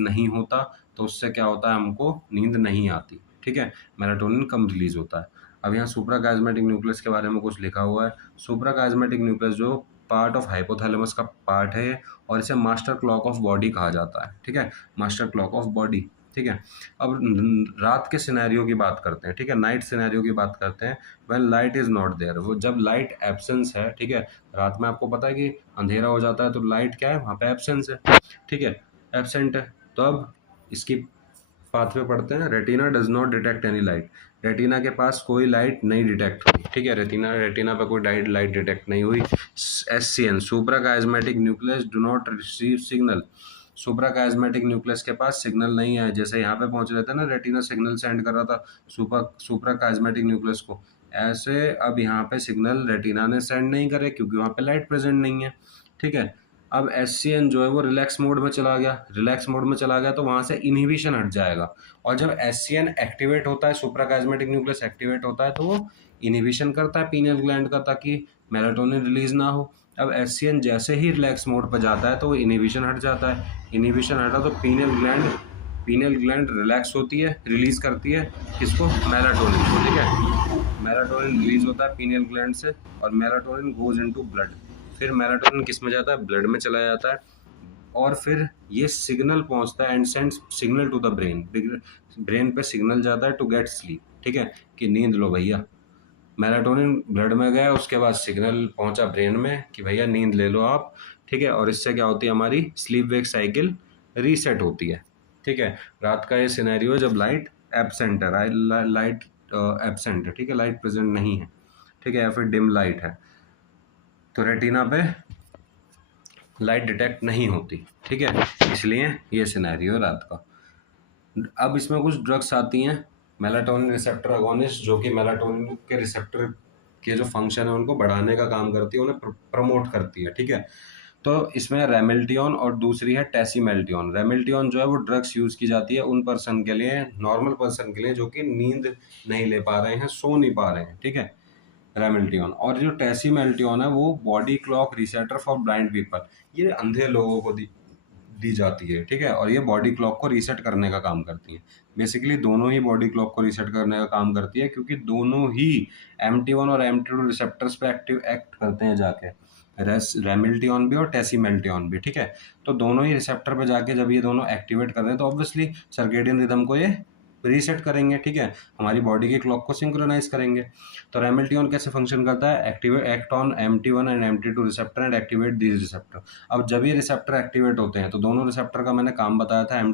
नहीं होता तो उससे क्या होता है, हमको नींद नहीं आती, ठीक है, मेलाटोनिन कम रिलीज होता है। अब यहाँ सुप्राकिस्मेटिक न्यूक्लियस के बारे में कुछ लिखा हुआ है। सुप्राकिस्मेटिक न्यूक्लियस जो पार्ट ऑफ हाइपोथैलेमस का पार्ट है और इसे मास्टर क्लॉक ऑफ बॉडी कहा जाता है, ठीक है, मास्टर क्लॉक ऑफ बॉडी, ठीक है। अब रात के सिनेरियो की बात करते हैं, ठीक है, नाइट सिनेरियो की बात करते हैं। When light is not there, वो जब लाइट एब्सेंस है, ठीक है, रात में आपको पता है कि अंधेरा हो जाता है तो लाइट क्या है, वहाँ पे एब्सेंस है, ठीक है, एब्सेंट है। तो अब इसकी पाथवे पढ़ते हैं। Retina does not detect any light, retina के पास कोई लाइट नहीं डिटेक्ट हुई, ठीक है, रेटिना पे कोई लाइट डिटेक्ट नहीं हुई। SCN suprachiasmatic nucleus do not receive signal, suprachiasmatic nucleus के पास सिग्नल नहीं है। जैसे यहाँ पे पहुंच रहे थे ना, रेटिना सिग्नल सेंड कर रहा था सुप्राकिस्मेटिक न्यूक्लियस को, ऐसे अब यहाँ पे सिग्नल रेटिना ने सेंड नहीं करे क्योंकि वहाँ पे लाइट प्रेजेंट नहीं है, ठीक है। अब SCN जो है वो रिलैक्स मोड में चला गया, रिलैक्स मोड में चला गया तो वहाँ से इनहिबिशन हट जाएगा। और जब SCN एक्टिवेट होता है, सुप्राकिस्मेटिक न्यूक्लियस एक्टिवेट होता है तो वो इनहिबिशन करता है पीनियल ग्लैंड का, ताकि मेलाटोनिन रिलीज ना हो। अब SCN जैसे ही रिलैक्स मोड पर जाता है तो वो इनहिबिशन हट जाता है, इनहिबिशन हटा तो पीनियल ग्लैंड रिलैक्स होती है, रिलीज करती है किसको, मेलाटोनिन को, ठीक है। मेलाटोनिन रिलीज होता है पीनियल ग्लैंड से और मेलाटोनिन गोज इनटू ब्लड, फिर मेलाटोनिन किस में जाता है, ब्लड में चला जाता है और फिर ये सिग्नल पहुंचता है and sends signal to the brain, brain पे सिग्नल जाता है टू गेट स्लीप, ठीक है, कि नींद लो भैया। मेलाटोनिन ब्लड में गया, उसके बाद सिग्नल पहुंचा ब्रेन में कि भैया नींद ले लो आप, ठीक है, और इससे क्या होती है, हमारी स्लीप वेक साइकिल रीसेट होती है, ठीक है। रात का ये सिनेरियो जब लाइट एब्सेंट है, लाइट एब्सेंट है, ठीक है, लाइट प्रेजेंट नहीं है, ठीक है, या फिर डिम लाइट है तो रेटिना पे लाइट डिटेक्ट नहीं होती, ठीक है, इसलिए ये सिनेरियो है रात का। अब इसमें कुछ ड्रग्स आती हैं मेलाटोनिन रिसेप्टर अगोनिस्ट, जो कि मेलाटोनिन के रिसेप्टर के जो फंक्शन है उनको बढ़ाने का काम करती है, उन्हें प्रमोट करती है, ठीक है। तो इसमें रेमिल्टियोन और दूसरी है टेसीमेल्टियोन। रेमिल्टियोन जो है वो ड्रग्स यूज़ की जाती है उन पर्सन के लिए, नॉर्मल पर्सन के लिए जो कि नींद नहीं ले पा रहे हैं, सो नहीं पा रहे हैं, ठीक है, रेमिल्टियोन। और जो टेसीमेल्टियोन है वो body clock resetter for blind people, ये अंधे लोगों को दी जाती है, ठीक है, और ये बॉडी क्लॉक को रीसेट करने का काम करती है। बेसिकली दोनों ही बॉडी क्लॉक को रीसेट करने का काम करती है क्योंकि दोनों ही MT1 और MT2 रिसेप्टर्स पे एक्ट करते हैं जाके, रेमिल्टियोन भी और टेसीमेल्टियोन भी, ठीक है। तो दोनों ही रिसेप्टर पे जाके जब ये दोनों एक्टिवेट कर रहे हैं तो ऑब्वियसली सर्केडियन रिदम को ये रीसेट करेंगे, ठीक है, हमारी बॉडी की क्लॉक को सिंक्रोनाइज करेंगे। तो रेमिल्टियोन कैसे फंक्शन करता है, act on MT1 and MT2 receptor and activate these receptor. अब जब ये रिसेप्टर एक्टिवेट होते हैं तो दोनों रिसेप्टर का मैंने काम बताया था,